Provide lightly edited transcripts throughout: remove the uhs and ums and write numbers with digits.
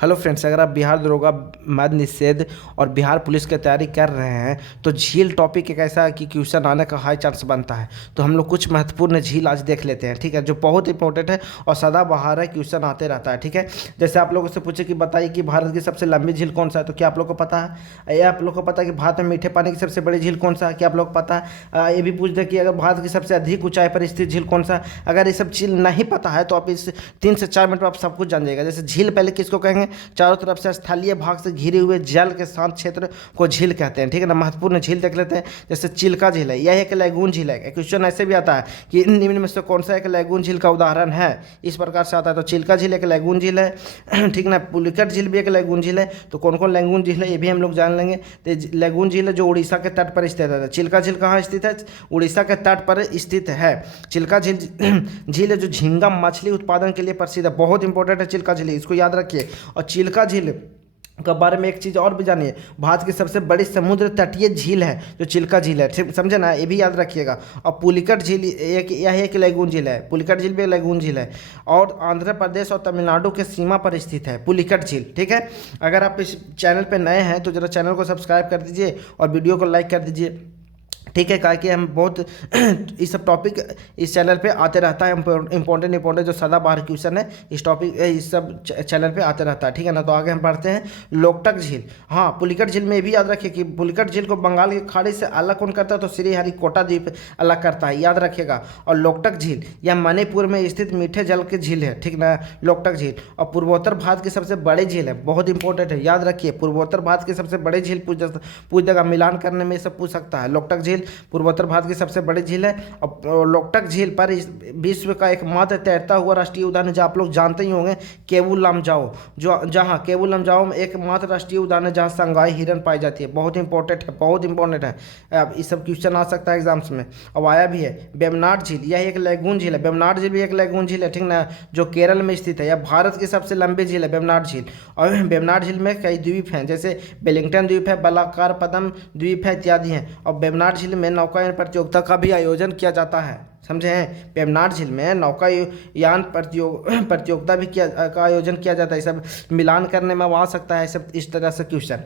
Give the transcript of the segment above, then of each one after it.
Hello friends, अगर आप बिहार दरोगा, मद्य निषेध और बिहार पुलिस की तैयारी कर रहे हैं तो झील टॉपिक एक ऐसा है कि क्वेश्चन आने का हाई चांस बनता है। तो हम लोग कुछ महत्वपूर्ण झील आज देख लेते हैं, ठीक है, जो बहुत इंपॉर्टेंट है और सदाबहार है, क्वेश्चन आते रहता है, ठीक है। जैसे आप लोगों से पूछे कि बताइए कि भारत की सबसे लंबी झील कौन सा है, तो क्या आप लोग को पता है? या आप लोग को पता है कि भारत में मीठे पानी की सबसे बड़ी झील कौन सा है? क्या आप लोग को पता है? ये भी पूछ दे कि अगर भारत की सबसे अधिक ऊंचाई पर स्थित झील कौन सा है? अगर ये सब झील नहीं पता है तो आप इस 3 से 4 मिनट में आप सब कुछ जान जाएगा। जैसे झील पहले किसको कहेंगे? चारों तरफ से स्थलीय भाग से घिरे हुए जल के शांत क्षेत्र को झील कहते हैं, ठीक है ना। महत्वपूर्ण झील देख लेते हैं। जैसे चिल्का झील है, यह एक लैगून झील है। क्वेश्चन ऐसे भी आता है कि निम्न में से कौन सा एक लैगून झील का उदाहरण है, इस प्रकार से आता है। तो चिल्का झील एक लैगून झील है, ठीक ना। पुलिकट झील भी एक लैगून झील है। तो कौन कौन लैगून झील है ये भी हम लोग जान लेंगे। तो लैगून झील है जो उड़ीसा के तट पर स्थित है। चिल्का झील कहाँ स्थित है? उड़ीसा के तट पर स्थित है। चिल्का झील झील है जो झींगा मछली उत्पादन के लिए प्रसिद्ध है। बहुत इंपॉर्टेंट है चिल्का झील, इसको याद रखिए। और चिल्का झील के बारे में एक चीज़ और भी जानिए, भारत की सबसे बड़ी समुद्र तटीय झील है जो चिल्का झील है, ठीक समझे ना, ये भी याद रखिएगा। और पुलिकट झील यह एक लैगून झील है। पुलिकट झील भी एक लैगून झील है और आंध्र प्रदेश और तमिलनाडु के सीमा पर स्थित है पुलिकट झील, ठीक है। अगर आप इस चैनल पर नए हैं तो जरा चैनल को सब्सक्राइब कर दीजिए और वीडियो को लाइक कर दीजिए, ठीक है। क्या कि हम बहुत ये सब टॉपिक इस चैनल पे आते रहता है। इंपॉर्टेंट जो सदाबहार क्वेश्चन है इस टॉपिक इस सब चैनल पे आते रहता है, ठीक है ना। तो आगे हम पढ़ते हैं लोकटक झील। हाँ, पुलिकट झील में ये भी याद रखिए कि पुलिकट झील को बंगाल की खाड़ी से अलग कौन करता है? तो श्रीहरिकोटा द्वीप अलग करता है, याद रखिएगा। और लोकटक झील यह मणिपुर में स्थित मीठे जल की झील है, ठीक ना, लोकटक झील। और पूर्वोत्तर भारत की सबसे बड़ी झील है, बहुत इंपॉर्टेंट है, याद रखिए। पूर्वोत्तर भारत की सबसे बड़ी झील पूछ देगा, मिलान करने में सब पूछ सकता है। लोकटक झील पूर्वोत्तर भारत की सबसे बड़ी झील है। और लोकटक झील पर विश्व का एकमात्र तैरता हुआ राष्ट्रीय उद्यान है, जो आप लोग जानते ही होंगे, केवुल लमजाओ, जो जहाँ केवुल लमजाओ में एकमात्र राष्ट्रीय उद्यान है जहाँ संगाई हिरन पाई जाती है। बहुत इंपॉर्टेंट है, बहुत इंपॉर्टेंट है। अब ये सब क्वेश्चन आ सकता है एग्जाम्स में। अब आया भी है वेम्बनाड झील, यह एक लैगून झील है। वेम्बनाड झील भी एक लैगून झील है, ठीक ना, जो केरल में स्थित है। यह भारत की सबसे लंबी झील है वेम्बनाड झील। और वेम्बनाड झील में कई द्वीप हैं, जैसे वेलिंगटन द्वीप है, बलाकार पदम द्वीप है, इत्यादि हैं। और वेम्बनाड झील में नौकायन प्रतियोगिता का भी आयोजन किया जाता है, समझे हैं। वेम्बनाड झील में नौकायान प्रतियोगिता भी का आयोजन किया जाता है। सब मिलान करने में आ सकता है सब इस तरह से क्वेश्चन।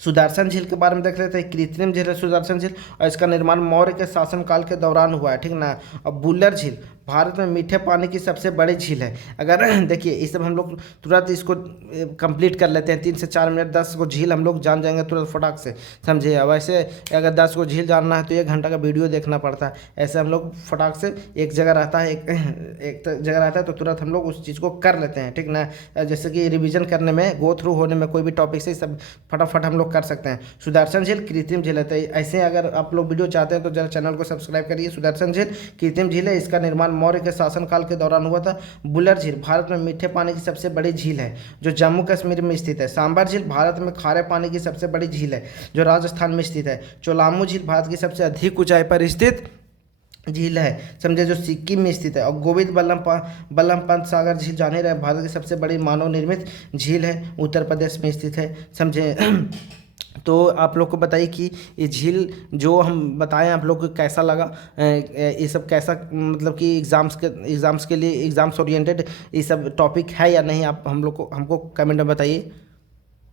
सुदर्शन झील के बारे में देख लेते हैं। कृत्रिम झील है सुदर्शन झील और इसका निर्माण मौर्य के शासनकाल के दौरान हुआ है, ठीक ना। और बुल्लर झील भारत में मीठे पानी की सबसे बड़ी झील है। अगर देखिए इस सब हम लोग तुरंत इसको कंप्लीट कर लेते हैं, 3 से 4 मिनट, 10 को झील हम लोग जान जाएंगे तुरंत फटाक से, समझे। अब ऐसे अगर 10 को झील जानना है तो 1 घंटा का वीडियो देखना पड़ता है। ऐसे हम लोग फटाक से एक जगह रहता है, एक जगह रहता है तो तुरंत हम लोग उस चीज़ को कर लेते हैं, ठीक ना। जैसे कि रिविजन करने में, गो थ्रू होने में कोई भी टॉपिक से सब फटाफट हम लोग कर सकते हैं। सुदर्शन झील कृत्रिम झील है। तो ऐसे अगर आप लोग वीडियो चाहते हैं तो जरा चैनल को सब्सक्राइब करिए। सुदर्शन झील कृत्रिम झील है, इसका निर्माण मौर्य के शासनकाल के दौरान हुआ था। बुल्लर झील भारत में मीठे पानी की सबसे बड़ी झील है जो जम्मू कश्मीर में स्थित है। सांबर झील भारत में खारे पानी की सबसे बड़ी झील है जो राजस्थान में स्थित है। चोलामू झील भारत की सबसे अधिक ऊंचाई पर स्थित झील है, समझे, जो सिक्किम में स्थित है। और गोविंद बल्लभ पंत सागर झील जाने रहे भारत की सबसे बड़ी मानव निर्मित झील है, उत्तर प्रदेश में स्थित है, समझे। तो आप लोग को बताइए कि ये झील जो हम बताएं आप लोग को कैसा लगा, ये सब कैसा, मतलब कि एग्ज़ाम्स के लिए एग्ज़ाम्स ओरिएंटेड ये सब टॉपिक है या नहीं, आप हम लोग को हमको कमेंट में बताइए।